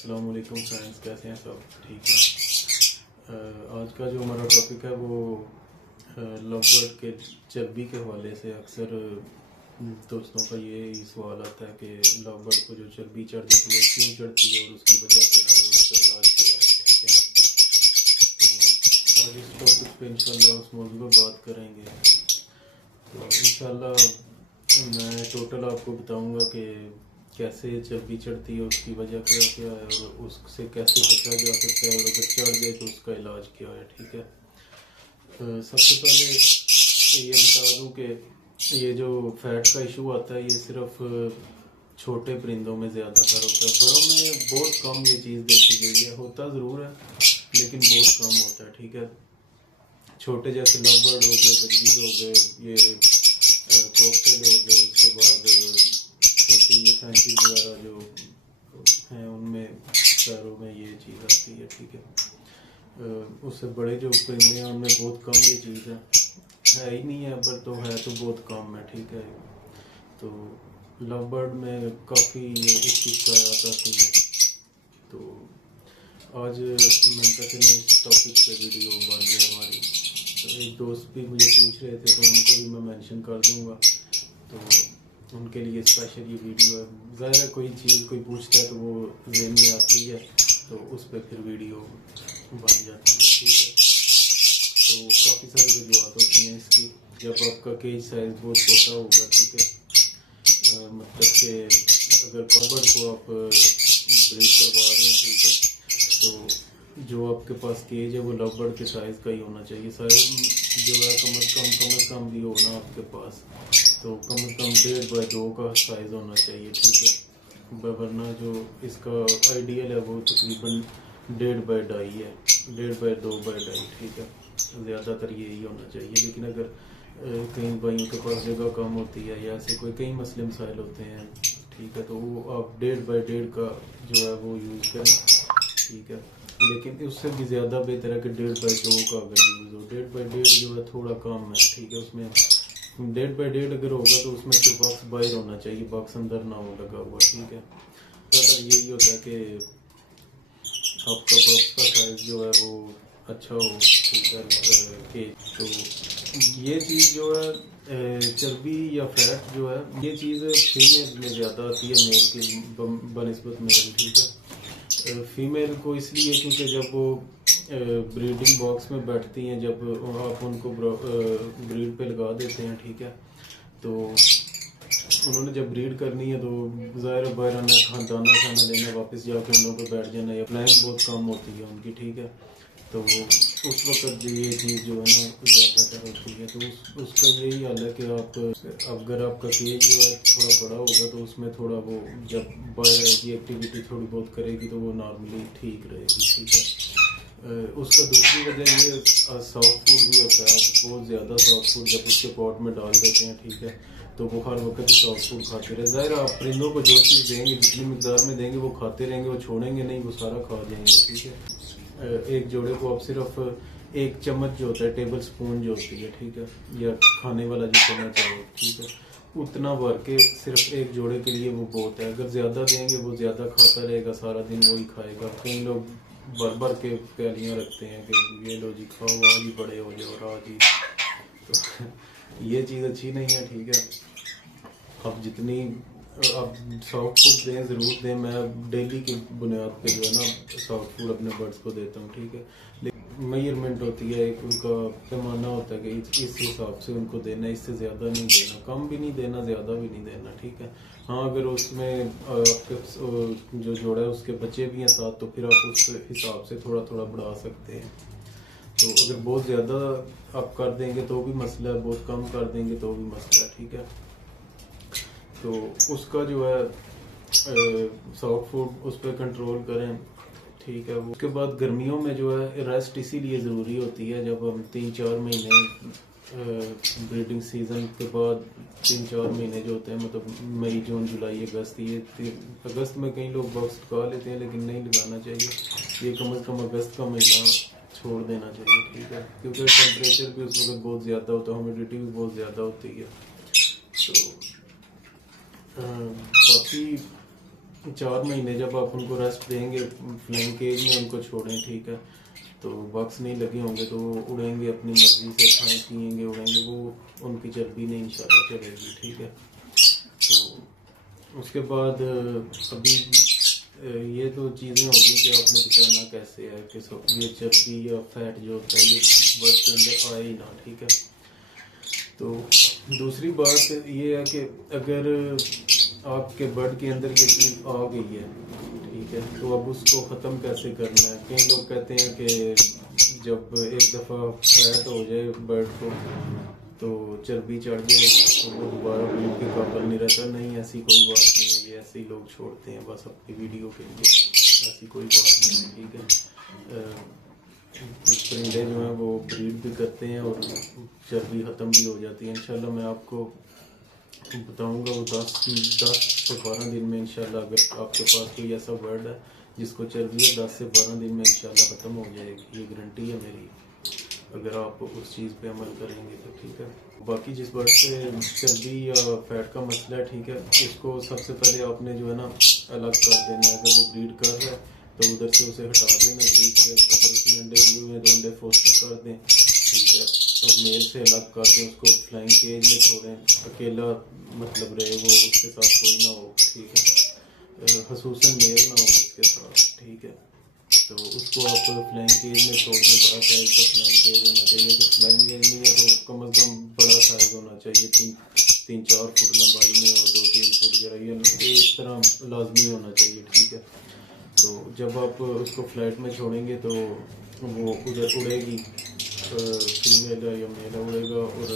अस्सलाम वालेकुम फ्रेंड्स, कैसे हैं सब? ठीक है। आज का जो हमारा टॉपिक है वो लव बर्ड के चर्बी के हवाले से अक्सर दोस्तों का ये ही सवाल आता है कि लव बर्ड को जो चर्बी चढ़ जाती है क्यों चढ़ती है और उसकी वजह क्या है और उसका इलाज क्या है। ठीक है, तो आज इस टॉपिक पे इंशाल्लाह उस मौजूद पर बात करेंगे। तो इंशाल्लाह मैं टोटल आपको बताऊंगा कि कैसे चर्बी चढ़ती है, उसकी वजह क्या क्या है और उससे कैसे बचा जा सकता है, और अगर चढ़ गए तो उसका इलाज क्या है। ठीक है, सबसे पहले ये बता दूं कि ये जो फैट का इशू आता है ये सिर्फ छोटे परिंदों में ज़्यादातर होता है, बड़ों में बहुत कम ये चीज़ देखी गई है। होता ज़रूर है लेकिन बहुत कम होता है। ठीक है, छोटे जैसे लव बर्ड हो गए, बजीज हो गए, ये कॉकटेल हो गए, उसके बाद छोटी ये फैंसी वगैरह जो हैं उनमें पैरों में ये चीज़ आती है। ठीक है, उससे बड़े जो परिंदे हैं उनमें बहुत कम ये चीज़ है ही नहीं है, पर तो है तो बहुत कम है। ठीक है, तो लव बर्ड में काफ़ी इस चीज़ का आती है। तो आज मैंने कहा चलो इस टॉपिक पे वीडियो बन गई हमारी। तो एक दोस्त भी मुझे पूछ रहे थे तो उनको भी मैं मेंशन कर दूंगा, तो उनके लिए स्पेशल ये वीडियो है। ज़ाहिर है कोई चीज़ कोई पूछता है तो वो ज़हन में आती है तो उस पर फिर वीडियो बन जाती है। ठीक है, तो काफ़ी सारी वजूहत होती हैं इसकी। जब आपका केज साइज़ बहुत छोटा होगा, ठीक है, मतलब कि अगर कबर्ड को आप ब्रीड करवा रहे हैं, ठीक है, तो जो आपके पास केज है वो लव बर्ड के साइज़ का ही होना चाहिए। साइज़ जो है कम अज़ कम भी हो ना आपके पास, तो कम से कम 1.5 by 2 का साइज़ होना चाहिए। ठीक है, वरना जो इसका आइडियल है वो तकरीबन 1.5 by 2.5 है, 1.5 by 2.5। ठीक है, ज़्यादातर यही होना चाहिए। लेकिन अगर कई भाइयों के पास जगह कम होती है या ऐसे कोई कई मसले मसाइल होते हैं, ठीक है, तो वो आप 1.5 by 1.5 का जो है वो यूज़ करें। ठीक है, लेकिन उससे भी ज़्यादा बेहतर है कि 1.5 by 2 का अगर यूज़ हो। 1.5 by 1.5 जो है थोड़ा कम है। ठीक है, उसमें 1.5 by 1.5 अगर होगा तो उसमें सिर्फ बॉक्स बाहर होना चाहिए, बॉक्स अंदर ना हो लगा हुआ। ठीक है, ज़्यादातर यही होता है कि आपका बॉक्स का साइज़ जो है वो अच्छा हो। ठीक है, के तो ये चीज़ जो है चर्बी या फैट जो है ये चीज़ फीमेल में ज़्यादा आती है मेल की बनस्बत मेल। ठीक है, फीमेल को इसलिए क्योंकि जब वो ब्रीडिंग बॉक्स में बैठती हैं, जब आप उनको ब्रीड पे लगा देते हैं, ठीक है, तो उन्होंने जब ब्रीड करनी है तो ज़ाहिर बाहर आना, दाना खाना लेना, वापस जाकर उन लोगों पर बैठ जाना, या प्लान बहुत कम होती है उनकी। ठीक है, तो उस वक्त ये चीज़ जो है ना ज़्यादातर होती है। तो उसका यही हाल है कि आप अगर आपका केज जो है थोड़ा बड़ा होगा तो उसमें थोड़ा वो जब बाहर आएगी एक्टिविटी थोड़ी बहुत करेगी तो वो नॉर्मली ठीक रहेगी। ठीक है, उसका दूसरी वजह ये सॉफ्ट फूड भी होता है। आप बहुत ज़्यादा सॉफ्ट फूड जब उसके पॉट में डाल देते हैं, ठीक है, तो वो हर वक्त सॉफ्ट फूड खाते रहे। ज़ाहिर आप परिंदों को जो चीज़ देंगे जितनी मकदार में देंगे वो खाते रहेंगे, वो छोड़ेंगे नहीं, वो सारा खा जाएंगे। ठीक है, एक जोड़े को आप सिर्फ 1 चम्मच जो होता है, टेबल स्पून जो होती है, ठीक है, या खाने वाला जो करना चाहिए, ठीक है, उतना भर के सिर्फ एक जोड़े के लिए वो बहुत है। अगर ज़्यादा देंगे वो ज़्यादा खाता रहेगा, सारा दिन वही खाएगा। कई लोग भर भर के प्यालियाँ रखते हैं कि ये लो जी खाओ, आज ही बड़े हो जाओ और आज ही, तो ये चीज़ अच्छी नहीं है। ठीक है, अब जितनी अब सॉफ्ट फूड दें ज़रूर दें, मैं डेली की बुनियाद पे जो है ना सॉफ्ट फूड अपने बर्ड्स को देता हूँ। ठीक है, लेकिन मेजरमेंट होती है, एक उनका पैमाना होता है कि इस हिसाब से उनको देना, इससे ज़्यादा नहीं देना, कम भी नहीं देना, ज़्यादा भी नहीं देना। ठीक है, हाँ अगर उसमें आपके जो जोड़ा है उसके बच्चे भी हैं साथ तो फिर आप उस हिसाब से थोड़ा थोड़ा बढ़ा सकते हैं। तो अगर बहुत ज़्यादा आप कर देंगे तो भी मसला है, बहुत कम कर देंगे तो भी मसला है। ठीक है, तो उसका जो है सॉफ्ट फूड उस पर कंट्रोल करें। ठीक है, उसके बाद गर्मियों में जो है रेस्ट इसीलिए ज़रूरी होती है। जब हम 3-4 महीने ब्रीडिंग सीज़न के बाद 3-4 महीने जो होते हैं, मतलब मई जून जुलाई अगस्त, ये अगस्त में कई लोग बॉक्स लगा लेते हैं लेकिन नहीं लगाना चाहिए। ये कम से कम अगस्त का महीना छोड़ देना चाहिए। ठीक है, क्योंकि टेम्परेचर भी उस वक्त बहुत ज़्यादा होता है, ह्यूमिडिटी भी बहुत ज़्यादा होती है। तो बाकी 4 महीने जब आप उनको रेस्ट देंगे फ्लाइंग केज में उनको छोड़ें, ठीक है, तो बक्स नहीं लगे होंगे तो वो उड़ेंगे अपनी मर्जी से, खाएं पिएंगे उड़ेंगे, वो उनकी चर्बी नहीं इंशाल्लाह चलेगी, ठीक है। तो उसके बाद अभी ये तो चीज़ें होगी कि आपने बचाना कैसे है कि ये चर्बी या फैट जो होता है ये बर्ड के अंदर आए ही ना, ठीक है। तो दूसरी बात ये है कि अगर आपके बर्ड के अंदर ये चीज़ आ गई है, ठीक है, तो अब उसको ख़त्म कैसे करना है। कई लोग कहते हैं कि जब एक दफ़ा फैट हो जाए बर्ड को तो चर्बी चढ़ जाए तो वो दोबारा ब्रीड के काबिल नहीं रहता। नहीं, ऐसी कोई बात नहीं है, ये ऐसे ही लोग छोड़ते हैं बस अपनी वीडियो के लिए, ऐसी कोई बात नहीं है, ठीक है। परिंदे जो हैं वो ब्रीड भी करते हैं और चर्बी ख़त्म भी हो जाती है। इंशाल्लाह मैं आपको बताऊंगा वो 10 से 12 दिन में इंशाल्लाह, अगर आपके पास कोई ऐसा बर्ड है जिसको चर्बी है 10 से 12 दिन में इंशाल्लाह ख़त्म हो जाएगी, ये गारंटी है मेरी, अगर आप उस चीज़ पे अमल करेंगे तो, ठीक है। बाकी जिस बर्ड से चर्बी या फैट का मसला है, ठीक है, उसको सबसे पहले आपने जो है ना अलग कर देना है। अगर वो ब्रीड कर रहा है तो उधर से उसे हटा देना ब्रीड से, अगर उसमें अंडे दिए हुए तो अंडे फोस्टर कर दें, ठीक है, और मेल से अलग कर दें, उसको फ्लाइंग केज में छोड़ें, अकेला मतलब रहे वो, उसके साथ कोई ना हो, ठीक है, खसूसन मेल ना हो उसके साथ, ठीक है। तो उसको आप फ्लाइंग केज में छोड़ दें, बड़ा साइज का फ्लाइंग केज होना चाहिए। अगर फ्लाइंग केज नहीं है तो कम अज़ कम बड़ा साइज होना चाहिए, 3-4 फुट लंबाई में और 2-3 फुट गहराई में, इस तरह लाजमी होना चाहिए, ठीक है। तो जब आप उसको फ्लाइट में छोड़ेंगे तो वो उधर उड़ेगी, फीमेल या मेल उड़ेगा, और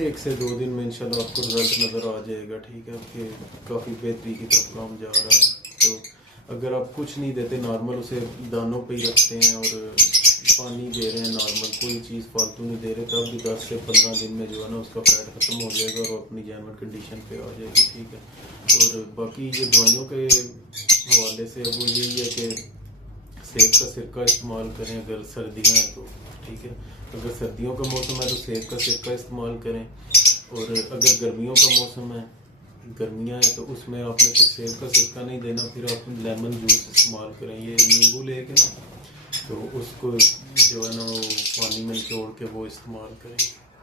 1 से 2 दिन में इंशाल्लाह आपको रिजल्ट नज़र आ जाएगा, ठीक है, कि काफ़ी बेहतरी की तरफ काम जा रहा है। तो अगर आप कुछ नहीं देते, नॉर्मल उसे दानों पे ही रखते हैं और पानी दे रहे हैं नॉर्मल, कोई चीज़ फालतू नहीं दे रहे, तब भी 10 से 15 दिन में जो है ना उसका फैट ख़त्म हो जाएगा और वो अपनी जानवर कंडीशन पे आ जाएगी, ठीक है। और बाकी ये दवाइयों के हवाले से वो यही है कि सेब का सिरका इस्तेमाल करें अगर सर्दियाँ हैं तो, ठीक है। अगर सर्दियों का मौसम है तो सेब का सिरका इस्तेमाल करें, और अगर गर्मियों का मौसम है, गर्मियाँ हैं, तो उसमें आपने फिर सेब का सिरका नहीं देना, फिर आप लेमन जूस इस्तेमाल करें। ये नींबू लेके ना तो उसको जो है ना वो पानी में निचोड़ के वो इस्तेमाल करें,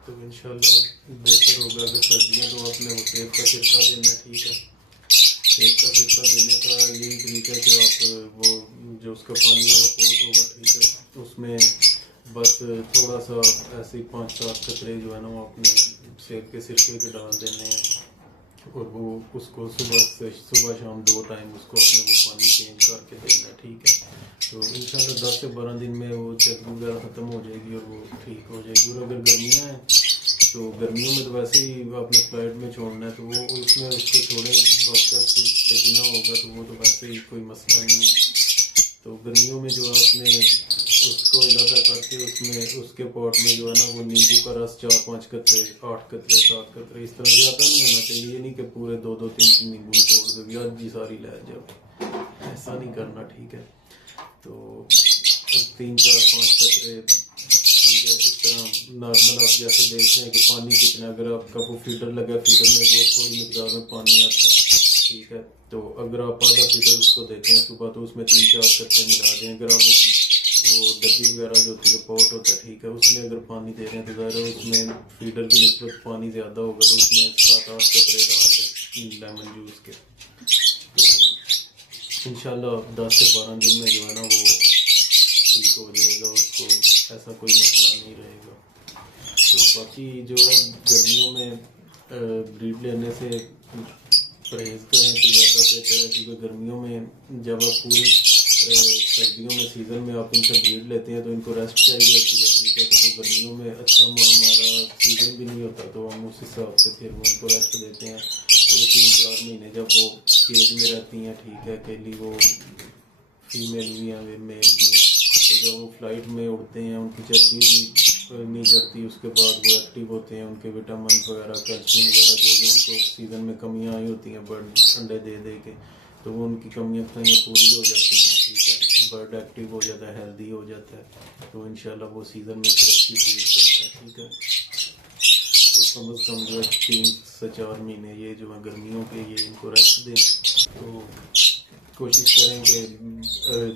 तो इंशाल्लाह बेहतर होगा। अगर सर्दियाँ तो आपने वो सेब का सिरका देना, ठीक है। सेब का सिरका देने का यही तरीका है कि आप वो जो उसका पानी वाला पोट होगा, ठीक है, उसमें बस थोड़ा सा ऐसे 5-7 कतरे जो है ना वो अपने सेब के सिरके के डाल देने हैं, और वो उसको सुबह शाम 2 टाइम उसको अपने वो पानी चेंज करके देना है, ठीक है। तो इंशाल्लाह 10 से 12 दिन में वो चर्बी वगैरह ख़त्म हो जाएगी और वो ठीक हो जाएगी। और अगर गर्मियाँ हैं तो गर्मियों में तो वैसे ही आपने फ्लाइट में छोड़ना है, तो वो उसमें उसको छोड़ें, बाकी के बिना होगा तो वो तो वैसे ही कोई मसला नहीं है। तो गर्मियों में जो आपने उसको इलादा करके उसमें उसके पॉट में जो है ना वो नींबू का रस 4-5 कतरे, 8 कतरे, 7 कतरे, इस तरह ज़्यादा नहीं होना चाहिए। ये नहीं कि पूरे 2-2 3-3 नींबू छोड़ दो या जी सारी ले जाओ, ऐसा नहीं करना, ठीक है। तो 3-4-5 कतरे, ठीक है, इस तरह नॉर्मल आप जैसे देखते हैं कि पानी कितना, अगर आपका वो फीडर लगा, फीडर में वो थोड़ी मकदार में पानी आता है, ठीक है, तो अगर आप आधा फीडर उसको देते हैं सुबह तो उसमें 3-4 कतरे मिला दें। अगर आप वो डब्बी वगैरह जो होती है, पॉट होता है, ठीक है, उसमें अगर पानी दे रहे हैं तो ज़ाहिर है उसमें फीडर की निस्बत पानी ज़्यादा होगा, तो उसमें 7-8 कतरे डाल दें लेमन जूस के। तो इंशाल्लाह 10 से 12 दिन में जो है ना वो ठीक हो जाएगा, उसको ऐसा कोई मसला नहीं रहेगा। तो बाकी जो है गर्मियों में ब्रीड लेने से परहेज़ करें तो ज़्यादा बेहतर है, क्योंकि गर्मियों में जब आप पूरी सर्दियों में सीज़न में आप इनसे ब्रीड लेते हैं तो इनको रेस्ट चाहिए होती है, ठीक है। तो वो गर्मियों में अच्छा हमारा सीज़न भी नहीं होता तो हम उस हिसाब से फिर वो उनको रेस्ट देते हैं। तो 3-4 महीने जब वो केज में रहती हैं, ठीक है, अकेली, वो फीमेल भी हैं मेल भी हैं, तो जब वो फ्लाइट में उड़ते हैं उनकी चर्बी भी नहीं चढ़ती, उसके बाद वो एक्टिव होते हैं, उनके विटामिन वगैरह, कैल्शियम वगैरह जो भी उनको सीज़न में कमियाँ आई होती हैं बर्ड अंडे दे दे के, तो वो उनकी कमियाँ पूरी हो जाती हैं, ठीक है। बर्ड एक्टिव हो जाता है, हेल्दी हो जाता है, तो इंशाल्लाह वो सीज़न में फिर अच्छी फीड करता है, ठीक है। तो कम से कम जो है 3 से 4 महीने ये जो है गर्मियों के ये इनको रेस्ट दें। तो कोशिश करें कि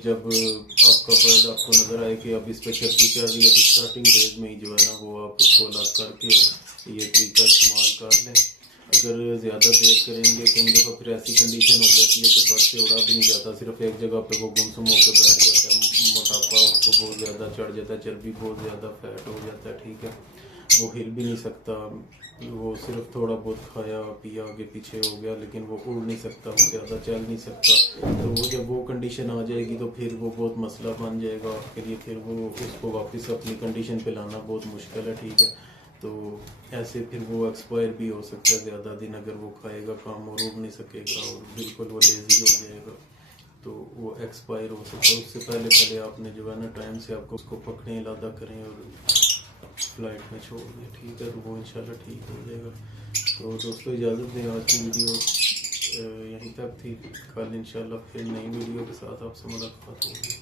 जब आपका बर्ड आपको नज़र आए कि अब इस पर चर्बी चढ़ रही है तो स्टार्टिंग डेज में ही जो है ना वो आप उसको अलग करके ये तरीका इस्तेमाल कर लें। अगर ज़्यादा देर करेंगे कई दफ़ा फिर ऐसी कंडीशन हो जाती है कि बर्ड से उड़ा भी नहीं जाता, सिर्फ एक जगह पे वो गुमसुम होकर बैठ जाता है, मोटापा उसको बहुत ज़्यादा चढ़ जाता है, चर्बी बहुत ज़्यादा फैट हो जाता है, ठीक है, वो हिल भी नहीं सकता, वो सिर्फ थोड़ा बहुत खाया पिया आगे पीछे हो गया लेकिन वो उड़ नहीं सकता, वो ज़्यादा चल नहीं सकता। तो वो जब वो कंडीशन आ जाएगी तो फिर वो बहुत मसला बन जाएगा आपके लिए, फिर वो उसको वापस अपनी कंडीशन पे लाना बहुत मुश्किल है, ठीक है। तो ऐसे फिर वो एक्सपायर भी हो सकता है ज़्यादा दिन अगर वो खाएगा काम और उड़ नहीं सकेगा और बिल्कुल वो लेज़ी हो जाएगा तो वो एक्सपायर हो सकता है। उससे पहले पहले आपने जो है ना टाइम से आपको उसको पकड़ें, इलादा करें और फ्लाइट में छोड़ दें, ठीक है, तो वो इंशाल्लाह ठीक हो जाएगा। तो दोस्तों इजाज़त दें, आज की वीडियो यहीं तक थी, कल इंशाल्लाह फिर नई वीडियो के साथ आपसे मुलाकात होगी।